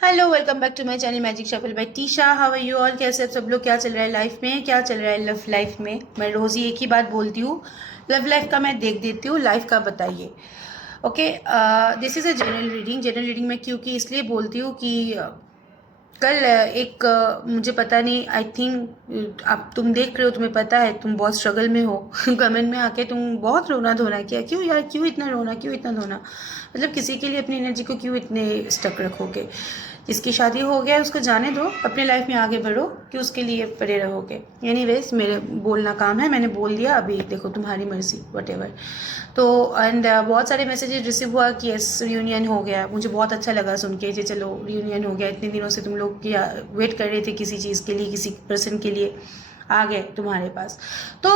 Hello, welcome back to my channel magic shuffle by Tisha. How are you all? कैसे आप सब लोग? क्या चल रहा है लाइफ में? क्या चल रहा है लव लाइफ में? मैं रोज़ ही एक ही बात बोलती हूँ, लव लाइफ का मैं देख देती हूँ, लाइफ का बताइए। Okay, this is a general reading. General reading में क्योंकि इसलिए बोलती हूँ कि कल एक मुझे पता नहीं, आई थिंक आप तुम देख रहे हो, तुम्हें पता है तुम बहुत स्ट्रगल में हो। कमेंट में आके तुम बहुत रोना धोना किया, क्यों यार, क्यों इतना रोना, क्यों इतना धोना? मतलब किसी के लिए अपनी एनर्जी को क्यों इतने स्टक रखोगे? जिसकी शादी हो गया है उसको जाने दो, अपने लाइफ में आगे बढ़ो, कि उसके लिए पड़े रहोगे। एनीवेज, मेरे बोलना काम है, मैंने बोल दिया, अभी देखो तुम्हारी मर्जी, वटेवर। तो एंड बहुत सारे मैसेजेस रिसीव हुआ कि यस रियूनियन हो गया। मुझे बहुत अच्छा लगा सुन के जी, चलो रियूनियन हो गया, इतने दिनों से तुम लोग क्या वेट कर रहे थे किसी चीज़ के लिए, किसी पर्सन के लिए, आ गए तुम्हारे पास। तो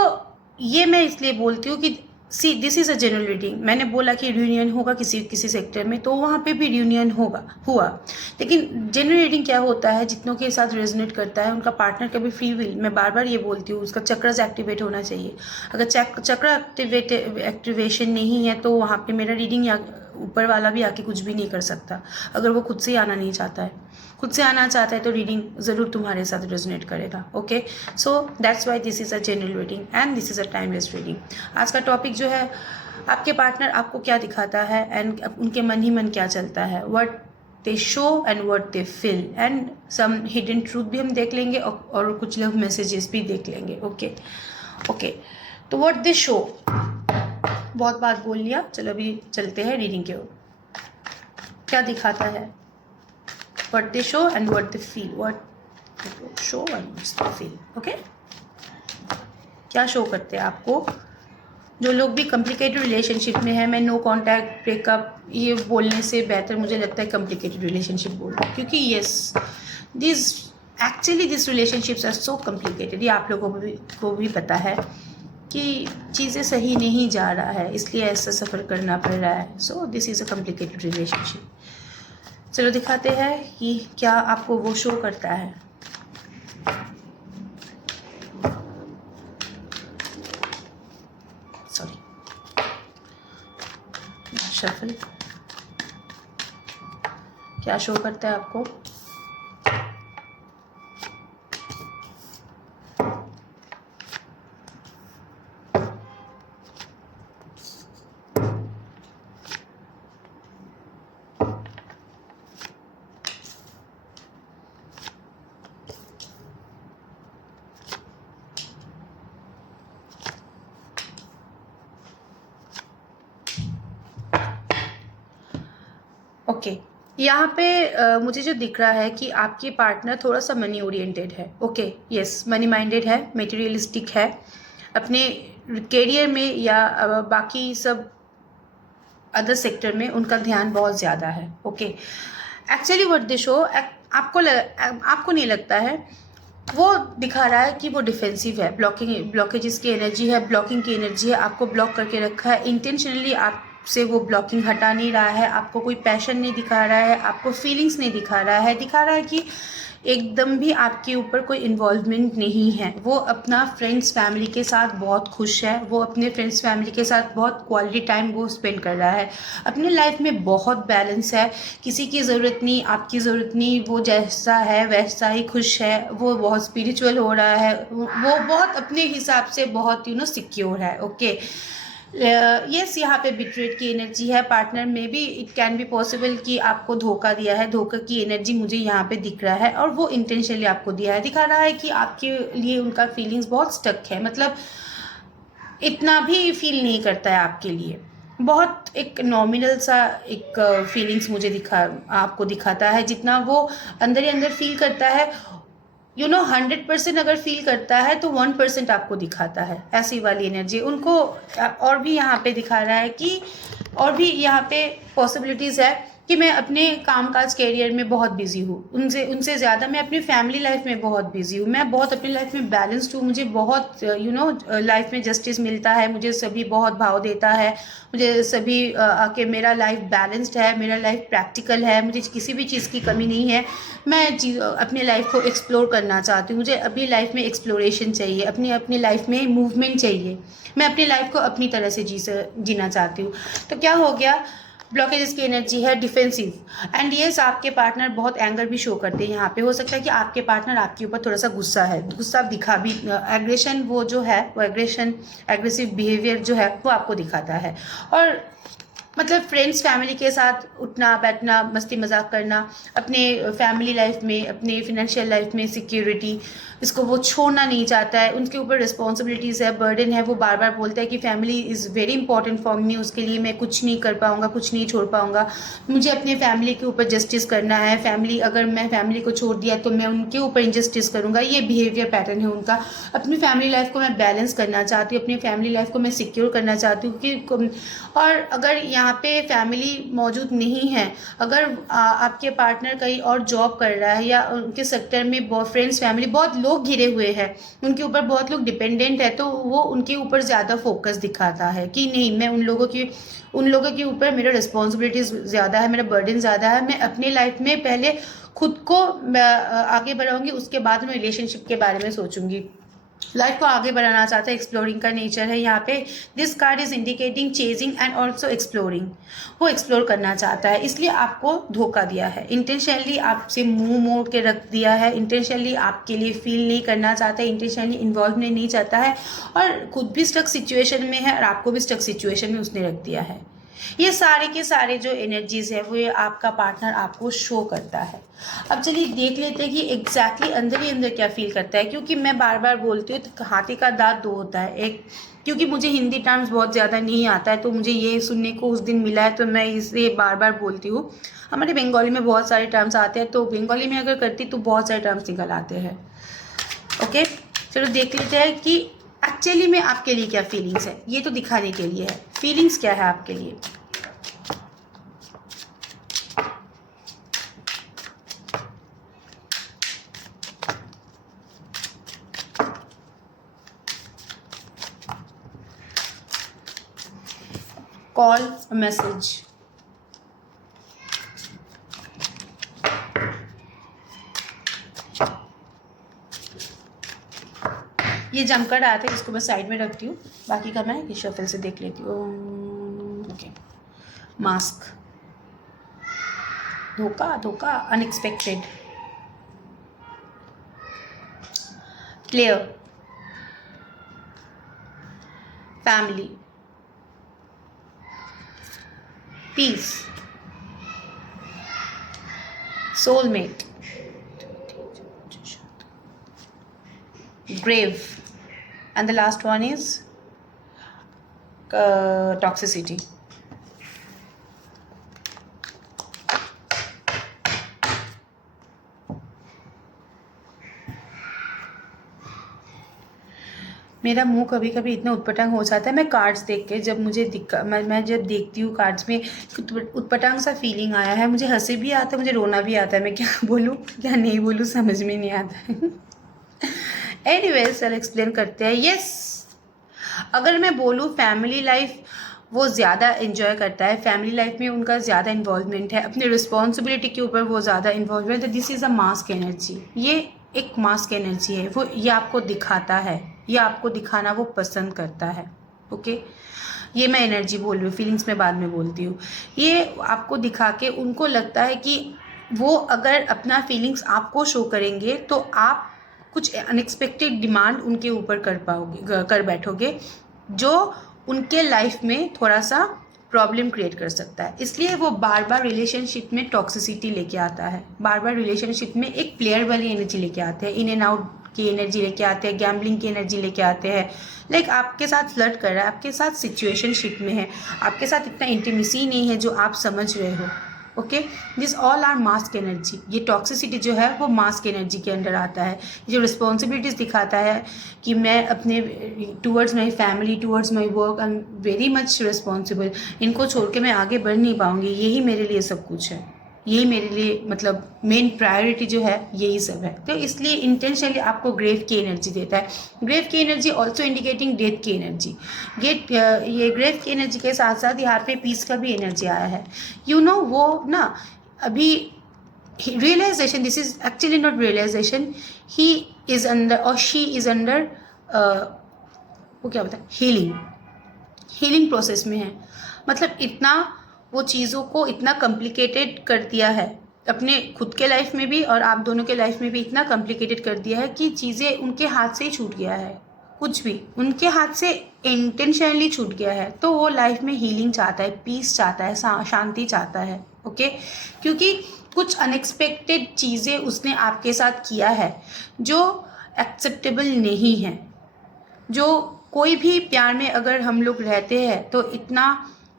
ये मैं इसलिए बोलती हूँ कि see this is a general reading. मैंने बोला कि रियूनियन होगा किसी किसी सेक्टर में, तो वहाँ पे भी रियूनियन होगा, हुआ। लेकिन जनरल रीडिंग क्या होता है, जितनों के साथ रेजोनेट करता है उनका पार्टनर का भी फ्री विल, मैं बार बार ये बोलती हूँ, उसका चक्रस एक्टिवेट होना चाहिए। अगर चक्र एक्टिवेशन नहीं है तो वहाँ पे मेरा रीडिंग या ऊपर वाला भी आके कुछ भी नहीं कर सकता, अगर वो खुद से आना नहीं चाहता है। खुद से आना चाहता है तो रीडिंग ज़रूर तुम्हारे साथ रेजोनेट करेगा। Okay, so that's why this is a general reading and this is a timeless reading. आज का टॉपिक जो है, आपके पार्टनर आपको क्या दिखाता है एंड उनके मन ही मन क्या चलता है, what they show and what they feel, and some hidden truth भी हम देख लेंगे और कुछ लव मैसेजेस भी देख लेंगे। ओके ओके, तो व्हाट दे शो, बहुत बात बोल लिया, चलो अभी चलते हैं रीडिंग की ओर। क्या दिखाता है, what they show and what they feel, what they show and what they feel. Okay, क्या शो करते हैं आपको? जो लोग भी कॉम्प्लिकेटेड रिलेशनशिप में है, मैं नो कॉन्टैक्ट ब्रेकअप ये बोलने से बेहतर मुझे लगता है कॉम्प्लिकेटेड रिलेशनशिप बोलना, क्योंकि yes this actually this relationships are so complicated. ये आप लोगों को भी पता है कि चीज़ें सही नहीं जा रहा है, इसलिए ऐसा सफ़र करना पड़ रहा है। So this is a complicated relationship. चलो दिखाते हैं कि क्या आपको वो शो करता है। सॉरी, शफल, क्या शो करता है आपको? ओके, यहाँ पे मुझे जो दिख रहा है कि आपकी पार्टनर थोड़ा सा मनी ओरिएंटेड है। ओके, यस, मनी माइंडेड है, मटेरियलिस्टिक है, अपने करियर में या बाकी सब अदर सेक्टर में उनका ध्यान बहुत ज़्यादा है। Okay, actually what they show, आपको नहीं लगता है, वो दिखा रहा है कि वो डिफेंसिव है, ब्लॉकेजेस की एनर्जी है, ब्लॉकिंग की एनर्जी है, आपको ब्लॉक करके रखा है इंटेंशनली। आपसे वो ब्लॉकिंग हटा नहीं रहा है, आपको कोई पैशन नहीं दिखा रहा है, आपको फीलिंग्स नहीं दिखा रहा है, दिखा रहा है कि एकदम भी आपके ऊपर कोई इन्वॉल्वमेंट नहीं है। वो अपना फ्रेंड्स फैमिली के साथ बहुत खुश है, वो अपने फ्रेंड्स फैमिली के साथ बहुत क्वालिटी टाइम वो स्पेंड कर रहा है, अपने लाइफ में बहुत बैलेंस है, किसी की ज़रूरत नहीं, आपकी ज़रूरत नहीं, वो जैसा है वैसा ही खुश है, वो बहुत स्पिरिचुअल हो रहा है, वो बहुत अपने हिसाब से बहुत सिक्योर है। ओके, यस, यहाँ पे बिट्रेट की एनर्जी है पार्टनर में भी। इट कैन बी पॉसिबल कि आपको धोखा दिया है, धोखा की एनर्जी मुझे यहाँ पे दिख रहा है, और वो इंटेंशनली आपको दिया है। दिखा रहा है कि आपके लिए उनका फीलिंग्स बहुत स्टक है, मतलब इतना भी फील नहीं करता है आपके लिए, बहुत एक नॉमिनल सा एक फीलिंग्स मुझे आपको दिखाता है। जितना वो अंदर ही अंदर फील करता है, 100% अगर फील करता है तो 1% आपको दिखाता है, ऐसी वाली एनर्जी उनको। और भी यहाँ पे दिखा रहा है कि और भी यहाँ पे पॉसिबिलिटीज़ है कि मैं अपने कामकाज कैरियर में बहुत बिजी हूँ, उनसे उनसे ज़्यादा मैं अपनी फैमिली लाइफ में बहुत बिजी हूँ, मैं बहुत अपनी लाइफ में बैलेंस्ड हूँ, मुझे बहुत लाइफ में जस्टिस मिलता है, मुझे सभी बहुत भाव देता है, मुझे सभी आके मेरा लाइफ बैलेंस्ड है, मेरा लाइफ प्रैक्टिकल है, मुझे किसी भी चीज़ की कमी नहीं है। मैं अपने लाइफ को एक्सप्लोर करना चाहती हूँ, मुझे अभी लाइफ में एक्सप्लोरेशन चाहिए, अपनी लाइफ में मूवमेंट चाहिए, मैं अपनी लाइफ को अपनी तरह से जीना चाहती हूँ। तो क्या हो गया, ब्लॉकेजेस की एनर्जी है डिफेंसिव। एंड येस, आपके पार्टनर बहुत एंगर भी शो करते हैं यहाँ पे। हो सकता है कि आपके पार्टनर आपके ऊपर थोड़ा सा गुस्सा है, गुस्सा दिखा भी, एग्रेशन वो जो है वो एग्रेसिव बिहेवियर जो है वो आपको दिखाता है। और मतलब फ्रेंड्स फैमिली के साथ उठना बैठना, मस्ती मजाक करना, अपने फैमिली लाइफ में, अपने फिनेंशियल लाइफ में सिक्योरिटी, इसको वो छोड़ना नहीं चाहता है। उनके ऊपर रिस्पॉन्सिबिलिटीज़ है, बर्डन है। वो बार बार बोलता है कि family is very important for me, उसके लिए मैं कुछ नहीं कर पाऊँगा, कुछ नहीं छोड़ पाऊँगा। मुझे अपने फैमिली के ऊपर जस्टिस करना है। फैमिली, अगर मैं फैमिली को छोड़ दिया तो मैं उनके ऊपर इनजस्टिस करूँगा। ये बिहेवियर पैटर्न है उनका। अपनी फैमिली लाइफ को मैं बैलेंस करना चाहती हूँ, अपनी फैमिली लाइफ को मैं सिक्योर करना चाहती हूँ कि और अगर यहाँ पे फैमिली मौजूद नहीं है, अगर आपके पार्टनर कहीं और जॉब कर रहा है या उनके सेक्टर में बहुत फ्रेंड्स फैमिली बहुत लोग घिरे हुए हैं, उनके ऊपर बहुत लोग डिपेंडेंट है, तो वो उनके ऊपर ज़्यादा फोकस दिखाता है कि नहीं, मैं उन लोगों के ऊपर मेरा रिस्पॉन्सिबिलिटीज़ ज़्यादा है, मेरा बर्डन ज़्यादा है। मैं अपनी लाइफ में पहले खुद को आगे बढ़ाऊंगी, उसके बाद मैं रिलेशनशिप के बारे में सोचूंगी। लाइफ को आगे बढ़ाना चाहता है, एक्सप्लोरिंग का नेचर है यहाँ पे। This card is indicating chasing and also exploring. वो एक्सप्लोर करना चाहता है, इसलिए आपको धोखा दिया है, इंटेंशनली आपसे मुंह मोड़ के रख दिया है, इंटेंशनली आपके लिए फील नहीं करना चाहता है, इंटेंशनली इन्वॉल्वमेंट नहीं चाहता है, और खुद भी स्टक सिचुएशन में है और आपको भी स्टक सिचुएशन में उसने रख दिया है। ये सारे के सारे जो एनर्जीज है वो ये आपका पार्टनर आपको शो करता है। अब चलिए देख लेते हैं कि एग्जैक्टली अंदर ही अंदर क्या फील करता है। क्योंकि मैं बार बार बोलती हूँ तो हाथी का दांत दो होता है। एक, क्योंकि मुझे हिंदी टर्म्स बहुत ज़्यादा नहीं आता है, तो मुझे ये सुनने को उस दिन मिला है, तो मैं इसे बार बार बोलती हूँ। हमारे बंगाली में बहुत सारे टर्म्स आते हैं, तो बंगाली में अगर करती तो बहुत सारे टर्म्स निकल आते हैं। ओके, चलो देख लेते हैं कि एक्चुअली में आपके लिए क्या फीलिंग्स है। ये तो दिखाने के लिए है, फीलिंग्स क्या है आपके लिए। कॉल, मैसेज, ये जमकर आया था, इसको मैं साइड में रखती हूँ, बाकी का मैं शफल से देख लेती हूँ। ओके, मास्क, धोखा, धोखा, unexpected, player, family, peace, soulmate, grave, and the last one is toxicity. मेरा मुंह कभी कभी इतना उटपटांग हो जाता है, मैं कार्ड्स देख के जब मुझे मैं जब देखती हूँ कार्ड्स में उटपटांग सा फीलिंग आया है, मुझे हंसी भी आता है, मुझे रोना भी आता है। मैं क्या बोलूँ क्या नहीं बोलूँ समझ में नहीं आता है। एनीवेज, चल एक्सप्लेन करते हैं। यस, अगर मैं बोलूँ फैमिली लाइफ वो ज़्यादा इन्जॉय करता है, फैमिली लाइफ में उनका ज़्यादा इन्वॉल्वमेंट है, अपने रिस्पॉन्सिबिलिटी के ऊपर वो ज़्यादा इन्वॉल्वमेंट है। This is a mask energy, ये एक मास्क एनर्जी है। वो ये आपको दिखाता है, ये आपको दिखाना वो पसंद करता है। ओके, ये मैं एनर्जी बोल रही हूँ, फीलिंग्स में बाद में बोलती हूँ। ये आपको दिखा के उनको लगता है कि वो अगर अपना फीलिंग्स आपको शो करेंगे तो आप कुछ अनएक्सपेक्टेड डिमांड उनके ऊपर कर बैठोगे, जो उनके लाइफ में थोड़ा सा प्रॉब्लम क्रिएट कर सकता है। इसलिए वो बार बार रिलेशनशिप में टॉक्सिसिटी लेके आता है, बार बार रिलेशनशिप में एक प्लेयर वाली एनर्जी लेके आते हैं, इन एंड आउट की एनर्जी लेके आते हैं, गैम्बलिंग की एनर्जी लेके आते हैं। लाइक आपके साथ फ्लर्ट कर रहा है, आपके साथ सिचुएशनशिप में है, आपके साथ इतना इंटीमेसी नहीं है जो आप समझ रहे हो। Okay, this all are mask energy. ये टॉक्सिसिटी जो है वो मास्क एनर्जी के अंडर आता है। जो रिस्पॉन्सिबिलिटीज़ दिखाता है कि मैं अपने towards my family, towards my work, I am very much responsible, इनको छोड़ के मैं आगे बढ़ नहीं पाऊँगी, यही मेरे लिए सब कुछ है, यही मेरे लिए मतलब मेन प्रायोरिटी जो है यही सब है। तो इसलिए इंटेंशनली आपको ग्रेव की एनर्जी देता है। ग्रेव की एनर्जी ऑल्सो इंडिकेटिंग डेथ की एनर्जी। ये ग्रेव की एनर्जी के साथ साथ यहाँ पे पीस का भी एनर्जी आया है। वो ना अभी realization, this is actually not realization, he is under और शी इज अंडर वो क्या बोलता है, हीलिंग प्रोसेस में है। मतलब इतना वो चीज़ों को इतना कॉम्प्लिकेटेड कर दिया है, अपने खुद के लाइफ में भी और आप दोनों के लाइफ में भी इतना कॉम्प्लिकेटेड कर दिया है कि चीज़ें उनके हाथ से ही छूट गया है, कुछ भी उनके हाथ से इंटेंशनली छूट गया है। तो वो लाइफ में हीलिंग चाहता है, पीस चाहता है, शांति चाहता है। ओके, क्योंकि कुछ अनएक्सपेक्टेड चीज़ें उसने आपके साथ किया है जो एक्सेप्टेबल नहीं है। जो कोई भी प्यार में अगर हम लोग रहते हैं तो इतना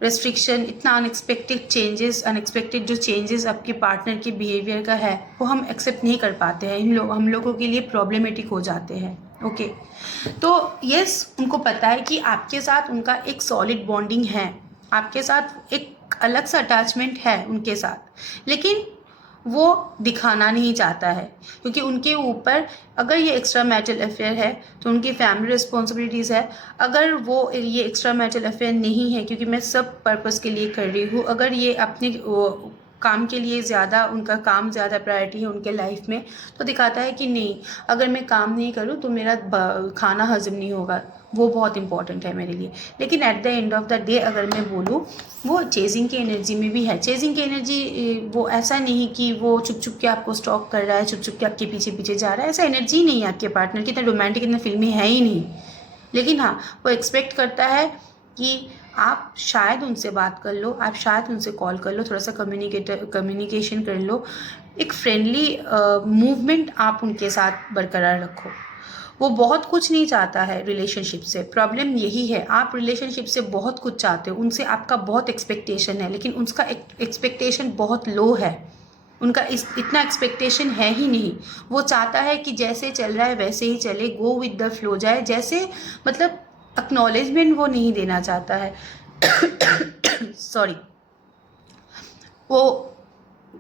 रेस्ट्रिक्शन, इतना अनएक्सपेक्टेड जो चेंजेस आपके पार्टनर के बिहेवियर का है वो हम एक्सेप्ट नहीं कर पाते हैं। हम लोगों के लिए प्रॉब्लमेटिक हो जाते हैं। ओके, तो यस, उनको पता है कि आपके साथ उनका एक सॉलिड बॉन्डिंग है, आपके साथ एक अलग सा अटैचमेंट है उनके साथ, लेकिन वो दिखाना नहीं चाहता है क्योंकि उनके ऊपर अगर ये एक्स्ट्रा मैरिटल अफेयर है तो उनकी फैमिली रिस्पॉन्सिबिलिटीज़ है। अगर वो ये एक्स्ट्रा मैरिटल अफेयर नहीं है क्योंकि मैं सब पर्पस के लिए कर रही हूँ, अगर ये अपने काम के लिए ज़्यादा, उनका काम ज़्यादा प्रायोरिटी है उनके लाइफ में, तो दिखाता है कि नहीं, अगर मैं काम नहीं करूँ तो मेरा खाना हजम नहीं होगा, वो बहुत इंपॉर्टेंट है मेरे लिए। लेकिन at the end of the day अगर मैं बोलूँ, वो चेजिंग की एनर्जी में भी है। चेजिंग की एनर्जी वो ऐसा नहीं कि वो चुप चुप के आपको स्टॉक कर रहा है, चुप चुप के आपके पीछे पीछे जा रहा है, ऐसा एनर्जी नहीं है आपके पार्टनर की। इतना रोमांटिक, इतना फिल्मी है ही नहीं। लेकिन हाँ, वो एक्सपेक्ट करता है कि आप शायद उनसे बात कर लो, आप शायद उनसे कॉल कर लो, थोड़ा सा कम्युनिकेशन कर लो, एक फ्रेंडली मूवमेंट आप उनके साथ बरकरार रखो। वो बहुत कुछ नहीं चाहता है रिलेशनशिप से। प्रॉब्लम यही है, आप रिलेशनशिप से बहुत कुछ चाहते हो, उनसे आपका बहुत एक्सपेक्टेशन है, लेकिन उसका एक्सपेक्टेशन बहुत लो है। उनका इतना एक्सपेक्टेशन है ही नहीं। वो चाहता है कि जैसे चल रहा है वैसे ही चले, गो विद द फ्लो जाए, जैसे मतलब एक्नॉलेजमेंट वो नहीं देना चाहता है। सॉरी, वो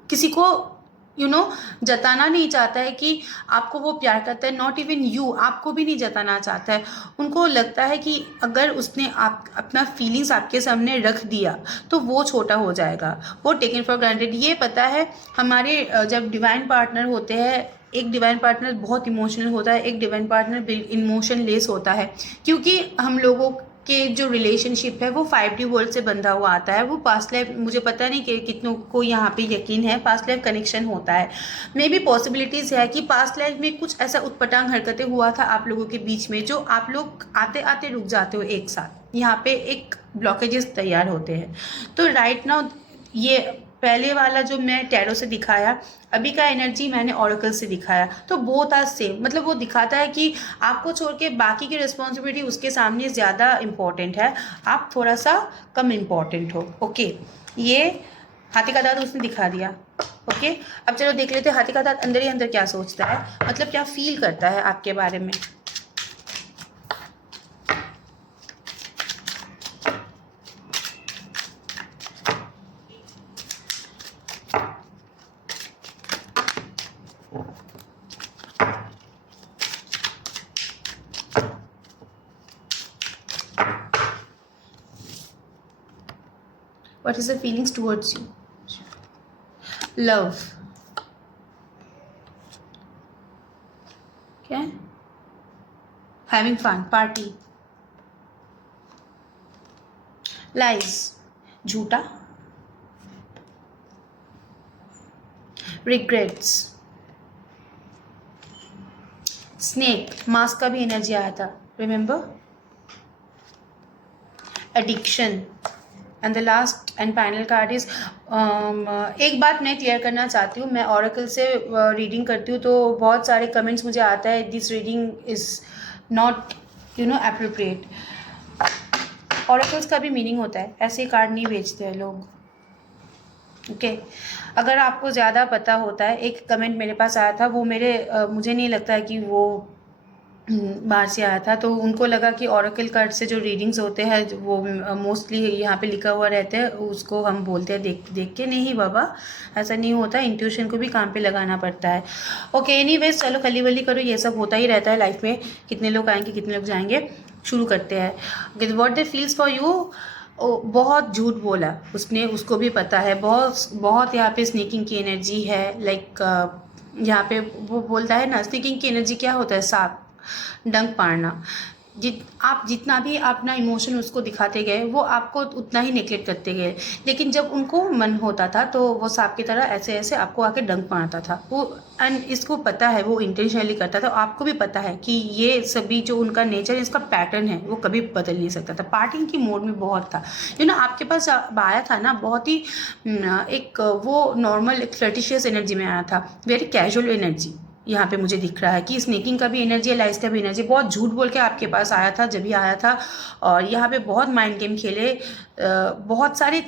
किसी को जताना नहीं चाहता है कि आपको वो प्यार करता है। नॉट इवन यू, आपको भी नहीं जताना चाहता है। उनको लगता है कि अगर उसने आप अपना फीलिंग्स आपके सामने रख दिया तो वो छोटा हो जाएगा, वो टेकन फॉर ग्रांटेड। ये पता है, हमारे जब डिवाइन पार्टनर होते हैं, एक डिवाइन पार्टनर बहुत इमोशनल होता है, एक डिवाइन पार्टनर इमोशनलेस होता है, क्योंकि हम लोगों के जो रिलेशनशिप है वो 5D वर्ल्ड से बंधा हुआ आता है। वो पास्ट लाइफ, मुझे पता नहीं कि कितनों को यहाँ पे यकीन है पास्ट लाइफ कनेक्शन होता है। मे बी पॉसिबिलिटीज़ है कि पास्ट लाइफ में कुछ ऐसा उटपटांग हरकतें हुआ था आप लोगों के बीच में, जो आप लोग आते आते रुक जाते हो एक साथ, यहाँ पे एक ब्लॉकेजेस तैयार होते हैं। तो राइट नाउ ये पहले वाला जो मैं टैरो से दिखाया, अभी का एनर्जी मैंने ऑरेकल से दिखाया, तो बोथ आर सेम। मतलब वो दिखाता है कि आपको छोड़ के बाकी की रिस्पॉन्सिबिलिटी उसके सामने ज़्यादा इम्पॉर्टेंट है, आप थोड़ा सा कम इम्पॉर्टेंट हो। ओके, ये हाथी का दांत उसने दिखा दिया। ओके, अब चलो देख लेते हैं हाथी का दांत अंदर ही अंदर क्या सोचता है, मतलब क्या फील करता है आपके बारे में। What is the feelings towards you? Love. Okay. Having fun, party. Lies. झूठा. Regrets. Snake. मास्क का भी एनर्जी आया था, remember? Addiction. And the last and final card is, एक बात मैं क्लियर करना चाहती हूँ, मैं ऑरेकल से रीडिंग करती हूँ तो बहुत सारे कमेंट्स मुझे आता है, this reading is not appropriate. Oracles का भी मीनिंग होता है, ऐसे कार्ड नहीं बेचते हैं लोग। ओके, अगर आपको ज़्यादा पता होता है, एक कमेंट मेरे पास आया था, वो मुझे नहीं लगता है कि वो बाहर से आया था, तो उनको लगा कि ऑरेकल कार्ड से जो रीडिंग्स होते हैं वो मोस्टली यहाँ पे लिखा हुआ रहता है, उसको हम बोलते हैं देख के। नहीं बाबा, ऐसा नहीं होता, इंट्यूशन को भी काम पे लगाना पड़ता है। ओके, एनीवेज, चलो खली वली करो, ये सब होता ही रहता है लाइफ में, कितने लोग आएंगे कितने लोग जाएंगे। शुरू करते हैं। What they feels for you. बहुत झूठ बोला उसने, उसको भी पता है, बहुत यहाँ पे स्नीकिंग की एनर्जी है। लाइक यहाँ पे वो बोलता है ना, स्नीकिंग की एनर्जी क्या होता है, सांप डंक मारना। आप जितना भी अपना इमोशन उसको दिखाते गए, वो आपको उतना ही नेगलेक्ट करते गए। लेकिन जब उनको मन होता था तो वो सांप की तरह ऐसे ऐसे आपको आके डंक मारता था वो। एंड इसको पता है, वो इंटेंशनली करता था। आपको भी पता है कि ये सभी जो उनका नेचर, इसका पैटर्न है, वो कभी बदल नहीं सकता था। पार्टिंग की मोड में बहुत था, आपके पास आया था ना, बहुत ही एक वो नॉर्मल एक फ्लर्टिशियस एनर्जी में आया था, वेरी कैजुअल एनर्जी। यहाँ पे मुझे दिख रहा है कि स्नेकिंग का भी एनर्जी है, लाइस का भी एनर्जी। बहुत झूठ बोल के आपके पास आया था जब भी आया था, और यहाँ पे बहुत माइंड गेम खेले, बहुत सारे।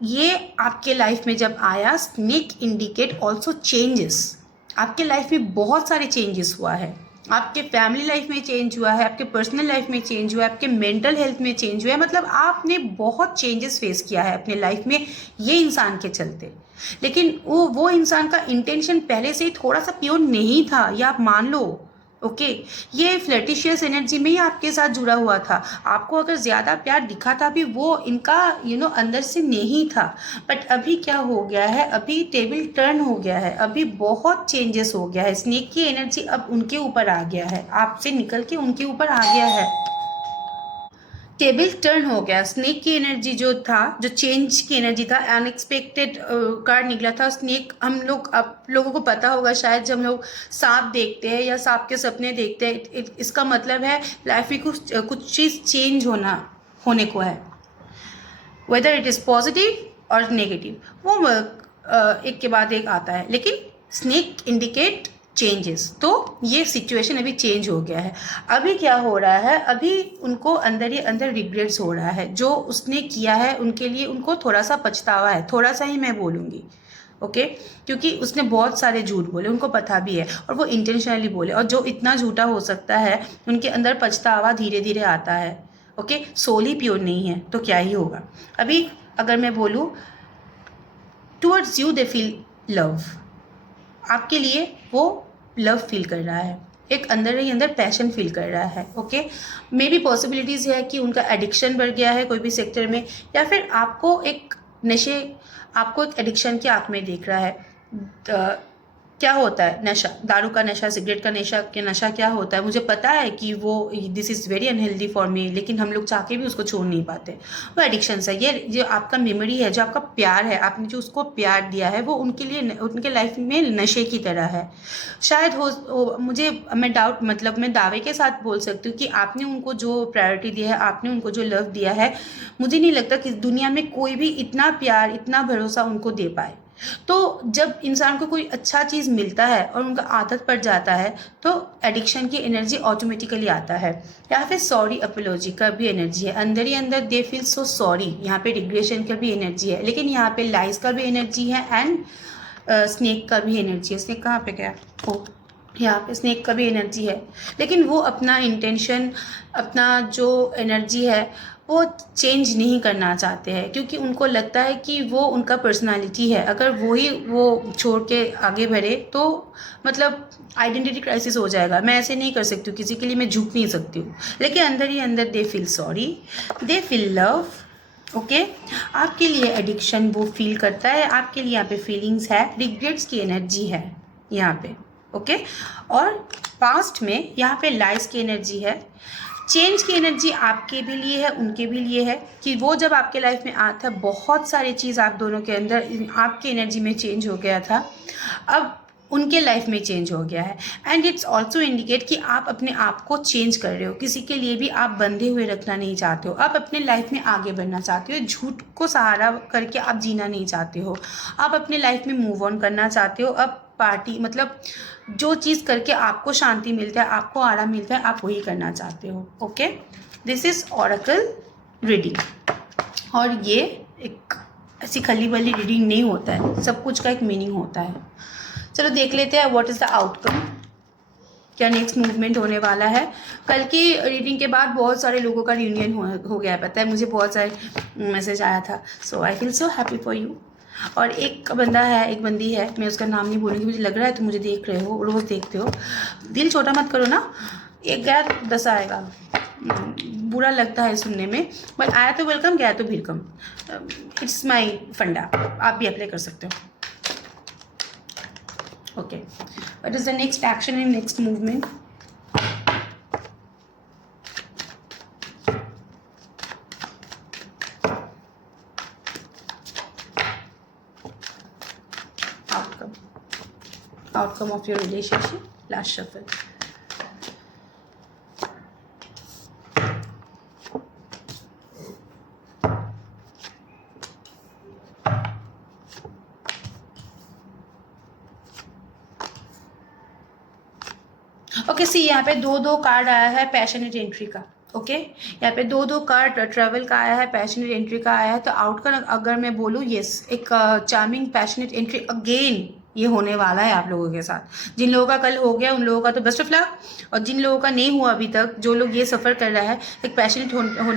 ये आपके लाइफ में जब आया, स्नेक इंडिकेट ऑल्सो चेंजेस। आपके लाइफ में बहुत सारे चेंजेस हुआ है। आपके फैमिली लाइफ में चेंज हुआ है, आपके पर्सनल लाइफ में चेंज हुआ है, आपके मेंटल हेल्थ में चेंज हुआ है। मतलब आपने बहुत चेंजेस फेस किया है अपने लाइफ में ये इंसान के चलते। लेकिन वो इंसान का इंटेंशन पहले से ही थोड़ा सा प्योर नहीं था, ये आप मान लो। ओके, ये फ्लर्टिशियस एनर्जी में ही आपके साथ जुड़ा हुआ था। आपको अगर ज़्यादा प्यार दिखा था भी, वो इनका अंदर से नहीं था। बट अभी क्या हो गया है, अभी टेबल टर्न हो गया है, अभी बहुत चेंजेस हो गया है। स्नेक की एनर्जी अब उनके ऊपर आ गया है, आपसे निकल के उनके ऊपर आ गया है। टेबल टर्न हो गया। स्नेक की एनर्जी जो था, जो चेंज की एनर्जी था, अनएक्सपेक्टेड कार्ड निकला था। स्नेक, हम लोग, आप लोगों को पता होगा शायद, जब हम लोग सांप देखते हैं या सांप के सपने देखते हैं, इसका मतलब है लाइफ में कुछ चीज़ चेंज होने को है, वेदर इट इज़ पॉजिटिव और नेगेटिव। वो एक के बाद एक आता है। लेकिन स्नेक इंडिकेट चेंजेस, तो ये सिचुएशन अभी चेंज हो गया है। अभी क्या हो रहा है, अभी उनको अंदर ही अंदर रिग्रेट्स हो रहा है। जो उसने किया है उनके लिए उनको थोड़ा सा पछतावा है, थोड़ा सा ही मैं बोलूँगी। ओके, क्योंकि उसने बहुत सारे झूठ बोले, उनको पता भी है, और वो इंटेंशनली बोले। और जो इतना झूठा हो सकता है, उनके अंदर पछतावा धीरे धीरे आता है। ओके, सोल ही प्योर नहीं है तो क्या ही होगा। अभी अगर मैं बोलूँ, towards you they feel love. आपके लिए वो लव फील कर रहा है, एक अंदर ही अंदर पैशन फील कर रहा है। ओके, मे बी पॉसिबिलिटीज़ है कि उनका एडिक्शन बढ़ गया है कोई भी सेक्टर में, या फिर आपको एक एडिक्शन के आँख में देख रहा है। क्या होता है नशा, दारू का नशा, सिगरेट का नशा क्या होता है, मुझे पता है कि वो this is very unhealthy for me, लेकिन हम लोग चाह के भी उसको छोड़ नहीं पाते। वो एडिक्शंस है। ये जो आपका मेमोरी है, जो आपका प्यार है, आपने जो उसको प्यार दिया है, वो उनके लिए, उनके लाइफ में नशे की तरह है। शायद मैं दावे के साथ बोल सकती हूँ कि आपने उनको जो प्रायोरिटी दिया है, आपने उनको जो लव दिया है, मुझे नहीं लगता कि दुनिया में कोई भी इतना प्यार, इतना भरोसा उनको दे पाए। तो जब इंसान को कोई अच्छा चीज़ मिलता है और उनका आदत पड़ जाता है, तो एडिक्शन की एनर्जी ऑटोमेटिकली आता है। या फिर सॉरी अपोलॉजी का भी एनर्जी है, अंदर ही अंदर दे फील सो सॉरी। यहाँ पे रिग्रेशन का भी एनर्जी है, लेकिन यहाँ पे लाइज का भी एनर्जी है, एंड स्नेक का भी एनर्जी है। स्नेक कहाँ पे गया? ओ, यहाँ पे स्नेक का भी एनर्जी है। लेकिन वो अपना इंटेंशन, अपना जो एनर्जी है, वो चेंज नहीं करना चाहते हैं, क्योंकि उनको लगता है कि वो उनका पर्सनालिटी है। अगर वो छोड़ के आगे बढ़े तो मतलब आइडेंटिटी क्राइसिस हो जाएगा। मैं ऐसे नहीं कर सकती हूँ, किसी के लिए मैं झुक नहीं सकती हूँ। लेकिन अंदर ही अंदर they feel sorry, they feel love. Okay, आपके लिए एडिक्शन वो फील करता है, आपके लिए यहाँ पे फीलिंग्स है, रिग्रेट्स की एनर्जी है यहाँ पे। ओके, और पास्ट में यहाँ पे लाइस की एनर्जी है, चेंज की एनर्जी आपके भी लिए है, उनके भी लिए है। कि वो जब आपके लाइफ में आया था, बहुत सारी चीज़ आप दोनों के अंदर, आपकी एनर्जी में चेंज हो गया था, अब उनके लाइफ में चेंज हो गया है। एंड इट्स ऑल्सो इंडिकेट कि आप अपने आप को चेंज कर रहे हो, किसी के लिए भी आप बंधे हुए रखना नहीं चाहते हो, आप अपने लाइफ में आगे बढ़ना चाहते हो, झूठ को सहारा करके आप जीना नहीं चाहते हो, आप अपने लाइफ में मूव ऑन करना चाहते हो। अब पार्टी मतलब जो चीज़ करके आपको शांति मिलता है, आपको आराम मिलता है, आप वही करना चाहते हो। Okay, this is oracle reading. और ये एक ऐसी खली बली रीडिंग नहीं होता है, सब कुछ का एक मीनिंग होता है। चलो देख लेते हैं व्हाट इज़ द आउटकम, क्या नेक्स्ट मूवमेंट होने वाला है। कल की रीडिंग के बाद बहुत सारे लोगों का रियूनियन हो गया है, पता है मुझे, बहुत सारे मैसेज आया था। So I feel so happy for you. और एक बंदा है, एक बंदी है, मैं उसका नाम नहीं बोलूँगी, मुझे लग रहा है तुम मुझे देख रहे हो, रोज़ देखते हो, दिल छोटा मत करो ना, एक गया 10 आएगा, बुरा लगता है सुनने में, बट आया तो वेलकम, गया तो वेलकम। इट्स माई फंडा, आप भी अप्लाई कर सकते हो। Okay, what is the next action and next movement? Outcome of your relationship, last shuffle. Okay see, यहाँ पे दो कार्ड आया है पैशनेट एंट्री का। ओके यहाँ पे दो कार्ड ट्रैवल का आया है, पैशनेट एंट्री का आया है। तो आउटकम अगर मैं बोलूँ, यस, एक चार्मिंग पैशनेट एंट्री अगेन ये होने वाला है आप लोगों के साथ। जिन लोगों का कल हो गया उन लोगों का तो बेस्ट ऑफ लक, और जिन लोगों का नहीं हुआ अभी तक, जो लोग ये सफ़र कर रहा है, एक पैशनेट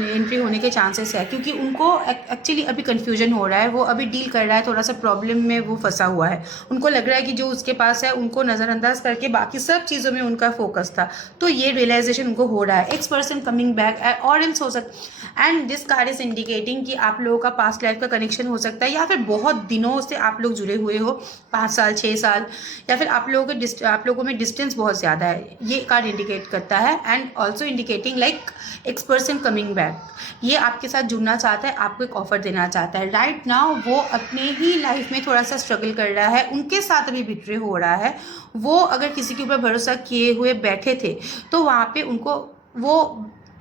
एंट्री होने के चांसेस है, क्योंकि उनको एक्चुअली अभी कन्फ्यूजन हो रहा है, वो अभी डील कर रहा है, थोड़ा सा प्रॉब्लम में वो फंसा हुआ है। उनको लग रहा है कि जो उसके पास है उनको नज़रअंदाज करके बाकी सब चीज़ों में उनका फोकस था। तो ये रियलाइजेशन उनको हो रहा है। एक्स पर्सन कमिंग बैक और एल्स हो सकता, and this card is indicating कि आप लोगों का पास्ट लाइफ का कनेक्शन हो सकता है, या फिर बहुत दिनों से आप लोग जुड़े हुए हो, 5 साल 6 साल, या फिर आप लोगों में डिस्टेंस बहुत ज़्यादा है, ये कार्ड इंडिकेट करता है। And also indicating like x person coming back, ये आपके साथ जुड़ना चाहता है, आपको एक ऑफर देना चाहता है। राइट नाउ वो अपने ही लाइफ में थोड़ा सा स्ट्रगल कर रहा है, उनके साथ अभी बिट्रे हो रहा है। वो अगर किसी के ऊपर भरोसा किए हुए बैठे थे तो वहाँ पे उनको वो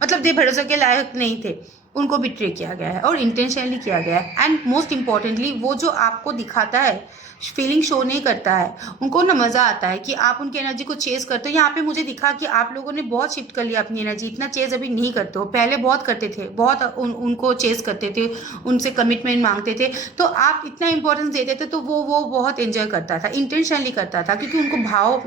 मतलब दे भरोसा के लायक नहीं थे, उनको बिट्रे किया गया है और इंटेंशनली किया गया है। एंड मोस्ट इम्पॉर्टेंटली वो जो आपको दिखाता है, फीलिंग शो नहीं करता है, उनको ना मज़ा आता है कि आप उनकी एनर्जी को चेज़ करते हो। यहाँ पे मुझे दिखा कि आप लोगों ने बहुत शिफ्ट कर लिया अपनी एनर्जी, इतना चेज़ अभी नहीं करते हो, पहले बहुत करते थे, बहुत उनको चेज़ करते थे, उनसे कमिटमेंट मांगते थे, तो आप इतना इंपॉर्टेंस देते थे, तो वो बहुत एंजॉय करता था, इंटेंशनली करता था, क्योंकि उनको भाव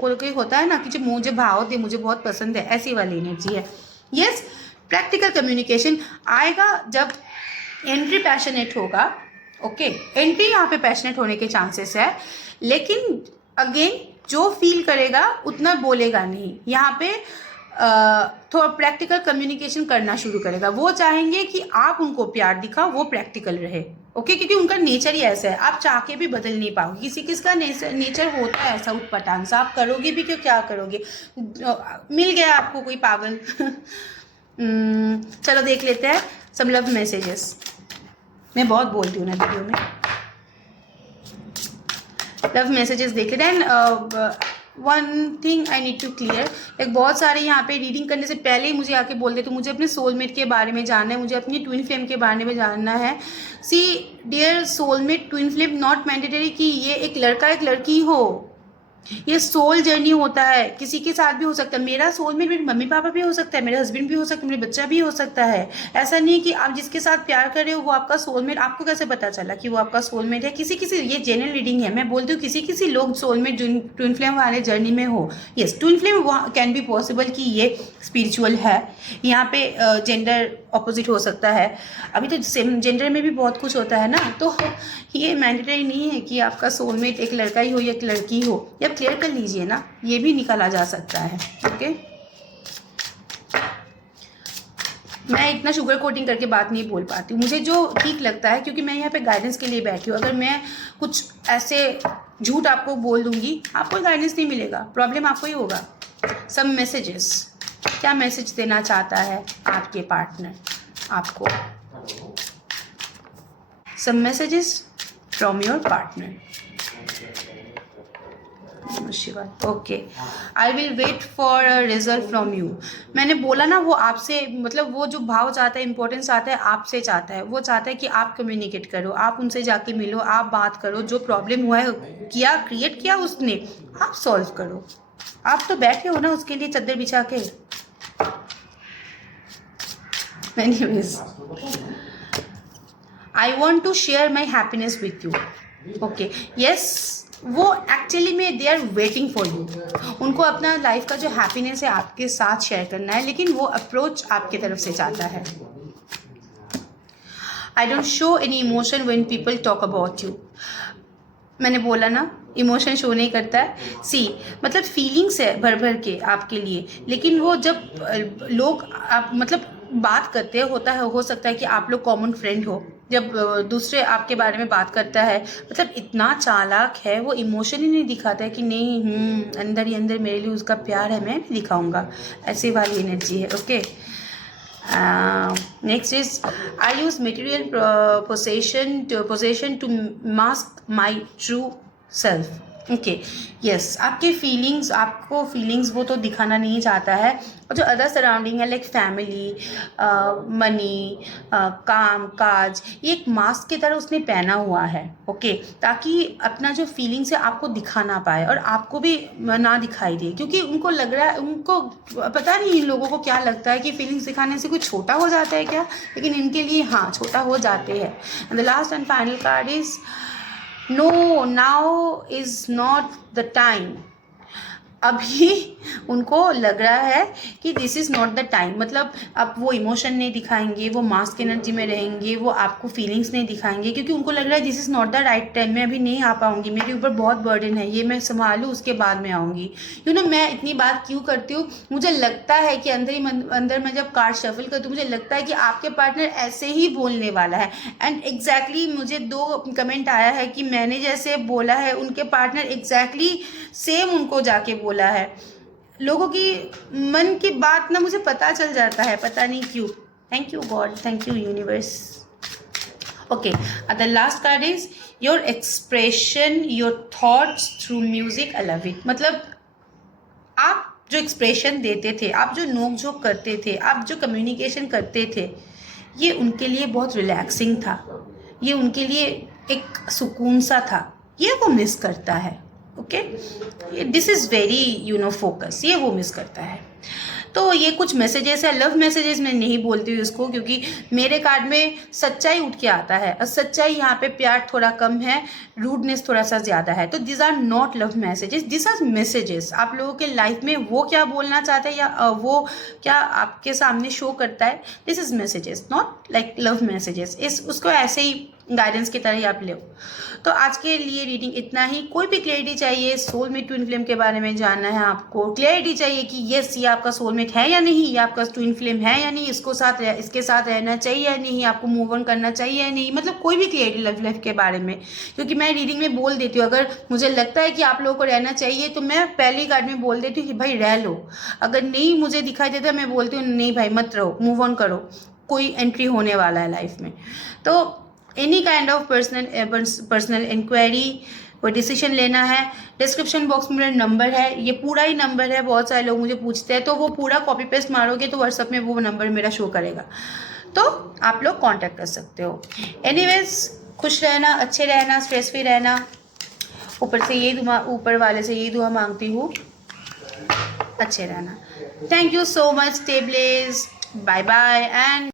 कोई होता है ना कि जो मुझे भाव दे, मुझे बहुत पसंद है, ऐसी वाली एनर्जी है। यस, प्रैक्टिकल कम्युनिकेशन आएगा जब एंट्री पैशनेट होगा। ओके एंट्री यहाँ पे पैशनेट होने के चांसेस है, लेकिन अगेन जो फील करेगा उतना बोलेगा नहीं। यहाँ पे थोड़ा प्रैक्टिकल कम्युनिकेशन करना शुरू करेगा। वो चाहेंगे कि आप उनको प्यार दिखाओ, वो प्रैक्टिकल रहे। ओके क्योंकि उनका नेचर ही ऐसा है, आप चाह के भी बदल नहीं पाओगे। किसी का नेचर होता है ऐसा उटपटांग सा, आप करोगे भी क्यों, क्या करोगे। मिल गया आपको कोई पागल। चलो देख लेते हैं सम लव मैसेजेस। मैं बहुत बोलती हूँ ना वीडियो में। लव मैसेजेस देख लेते हैं। One thing I need to clear, एक बहुत सारे यहाँ पे रीडिंग करने से पहले ही मुझे आके बोल देते, मुझे अपने सोलमेट के बारे में जानना है, मुझे अपनी ट्विन फ्लेम के बारे में जानना है। See dear soulmate, twin flame not mandatory कि ये एक लड़का एक लड़की हो, ये सोल जर्नी होता है, किसी के साथ भी हो सकता है। मेरा सोलमेट मेरे मम्मी पापा भी हो सकता है, मेरे हस्बैंड भी हो सकता है, मेरे बच्चा भी हो सकता है। ऐसा नहीं कि आप जिसके साथ प्यार कर रहे हो वो आपका सोलमेट। आपको कैसे पता चला कि वो आपका सोलमेट है? किसी ये जनरल रीडिंग है, मैं बोलती हूँ किसी लोग सोलमेट ट्विन फ्लेम वाले जर्नी में हो। Yes, twin flame can be possible कि ये स्पिरिचुअल है। यहाँ पे जेंडर ऑपोजिट हो सकता है, अभी तो सेम जेंडर में भी बहुत कुछ होता है ना, तो ये मैंडेटरी नहीं है कि आपका सोलमेट एक लड़का ही हो या एक लड़की हो। या क्लियर कर लीजिए ना, ये भी निकाला जा सकता है। ओके मैं इतना शुगर कोटिंग करके बात नहीं बोल पाती हूँ, मुझे जो ठीक लगता है, क्योंकि मैं यहाँ पे गाइडेंस के लिए बैठी हूँ। अगर मैं कुछ ऐसे झूठ आपको बोल दूंगी, आपको गाइडेंस नहीं मिलेगा, प्रॉब्लम आपको ही होगा। सम मैसेजेस, क्या मैसेज देना चाहता है आपके पार्टनर आपको? Some messages from your partner. Okay, I will wait for a result from you. मैंने बोला ना, वो आपसे मतलब वो जो भाव चाहता है, इंपॉर्टेंस चाहता है, आपसे चाहता है। वो चाहता है कि आप कम्युनिकेट करो, आप उनसे जाके मिलो, आप बात करो, जो प्रॉब्लम हुआ है किया क्रिएट किया उसने, आप सॉल्व करो। आप तो बैठे हो ना उसके लिए चद्दर बिछा के। Anyways, I want to share my happiness with you. Okay yes, वो एक्चुअली में they are waiting for you. उनको अपना लाइफ का जो हैप्पीनेस है आपके साथ शेयर करना है, लेकिन वो अप्रोच आपके तरफ से चाहता है। I don't show any emotion when people talk about you. मैंने बोला ना, इमोशन शो नहीं करता है। सी मतलब फीलिंग्स है भर भर के आपके लिए, लेकिन वो जब लोग आप मतलब बात करते होता है, हो सकता है कि आप लोग कॉमन फ्रेंड हो, जब दूसरे आपके बारे में बात करता है, मतलब इतना चालाक है वो, इमोशन ही नहीं दिखाता है कि नहीं अंदर ही अंदर मेरे लिए उसका प्यार है, मैं भी दिखाऊंगा, ऐसी वाली एनर्जी है। Okay next is I use material possession to mask my true self. Okay, yes, आपके फीलिंग्स, आपको फीलिंग्स वो तो दिखाना नहीं चाहता है, और जो अदर सराउंडिंग है लाइक फैमिली, मनी, काम काज, ये एक मास्क की तरह उसने पहना हुआ है, ओके, ताकि अपना जो फीलिंग्स है आपको दिखा ना पाए और आपको भी ना दिखाई दे, क्योंकि उनको लग रहा है, उनको पता नहीं इन लोगों को क्या लगता है कि फीलिंग्स दिखाने से कोई छोटा हो जाता है क्या, लेकिन इनके लिए हाँ छोटा हो जाते हैं। And the last and final card is no, now is not the time. अभी उनको लग रहा है कि this is not the time, मतलब अब वो इमोशन नहीं दिखाएंगे, वो मास्क एनर्जी में रहेंगे, वो आपको फीलिंग्स नहीं दिखाएंगे, क्योंकि उनको लग रहा है this is not the right time, मैं अभी नहीं आ पाऊँगी, मेरे ऊपर बहुत बर्डन है, ये मैं संभालूँ उसके बाद में आऊँगी। मैं इतनी बात क्यों करती हूँ, मुझे लगता है कि अंदर मैं जब कार्ड शफल करती हूँ, मुझे लगता है कि आपके पार्टनर ऐसे ही बोलने वाला है। एंड एग्जैक्टली मुझे 2 कमेंट आया है कि मैंने जैसे बोला है उनके पार्टनर एग्जैक्टली सेम उनको जाके बोला है। लोगों की मन की बात ना मुझे पता चल जाता है, पता नहीं क्यों। Thank you God, thank you universe. Okay, the last card is your expression, your thoughts through music, I love it. मतलब आप जो एक्सप्रेशन देते थे, आप जो नोक झोंक करते थे, आप जो कम्युनिकेशन करते थे, ये उनके लिए बहुत रिलैक्सिंग था, ये उनके लिए एक सुकून सा था, ये वो मिस करता है। Okay, this is very focus, ये वो मिस करता है। तो ये कुछ मैसेजेस है, लव मैसेजेस मैं नहीं बोलती हूँ इसको, क्योंकि मेरे कार्ड में सच्चाई उठ के आता है, और सच्चाई यहाँ पे प्यार थोड़ा कम है, रूडनेस थोड़ा सा ज़्यादा है। तो this are not love messages, this are messages. आप लोगों के लाइफ में वो क्या बोलना चाहते हैं या वो क्या आपके सामने शो करता है, this is messages, not like love messages. इस उसको ऐसे ही गाइडेंस की तरह ही आप ले। तो आज के लिए रीडिंग इतना ही। कोई भी क्लैरिटी चाहिए, सोलमेट ट्विन फ्लेम के बारे में जानना है आपको, क्लैरिटी चाहिए कि यस ये आपका सोलमेट है या नहीं, ये आपका ट्विन फ्लेम है या नहीं, इसके साथ रहना चाहिए या नहीं, आपको मूव ऑन करना चाहिए या नहीं, मतलब कोई भी क्लैरिटी लव लाइफ के बारे में, क्योंकि मैं रीडिंग में बोल देती हूँ, अगर मुझे लगता है कि आप लोगों को रहना चाहिए तो मैं पहली कार्ड में बोल देती हूँ कि भाई रह लो, अगर नहीं मुझे दिखाई देता मैं बोलती हूँ नहीं भाई मत रहो, मूव ऑन करो, कोई एंट्री होने वाला है लाइफ में। तो any kind of personal inquiry, कोई डिसीजन लेना है, डिस्क्रिप्शन बॉक्स में मेरा नंबर है, ये पूरा ही नंबर है, बहुत सारे लोग मुझे पूछते हैं, तो वो पूरा कॉपी पेस्ट मारोगे तो व्हाट्सएप में वो नंबर मेरा शो करेगा, तो आप लोग कांटेक्ट कर सकते हो। एनीवेज, खुश रहना, अच्छे रहना, स्ट्रेस फ्री रहना, ऊपर वाले से ये दुआ मांगती हूँ, अच्छे रहना। Thank you so much, stay blessed, bye bye and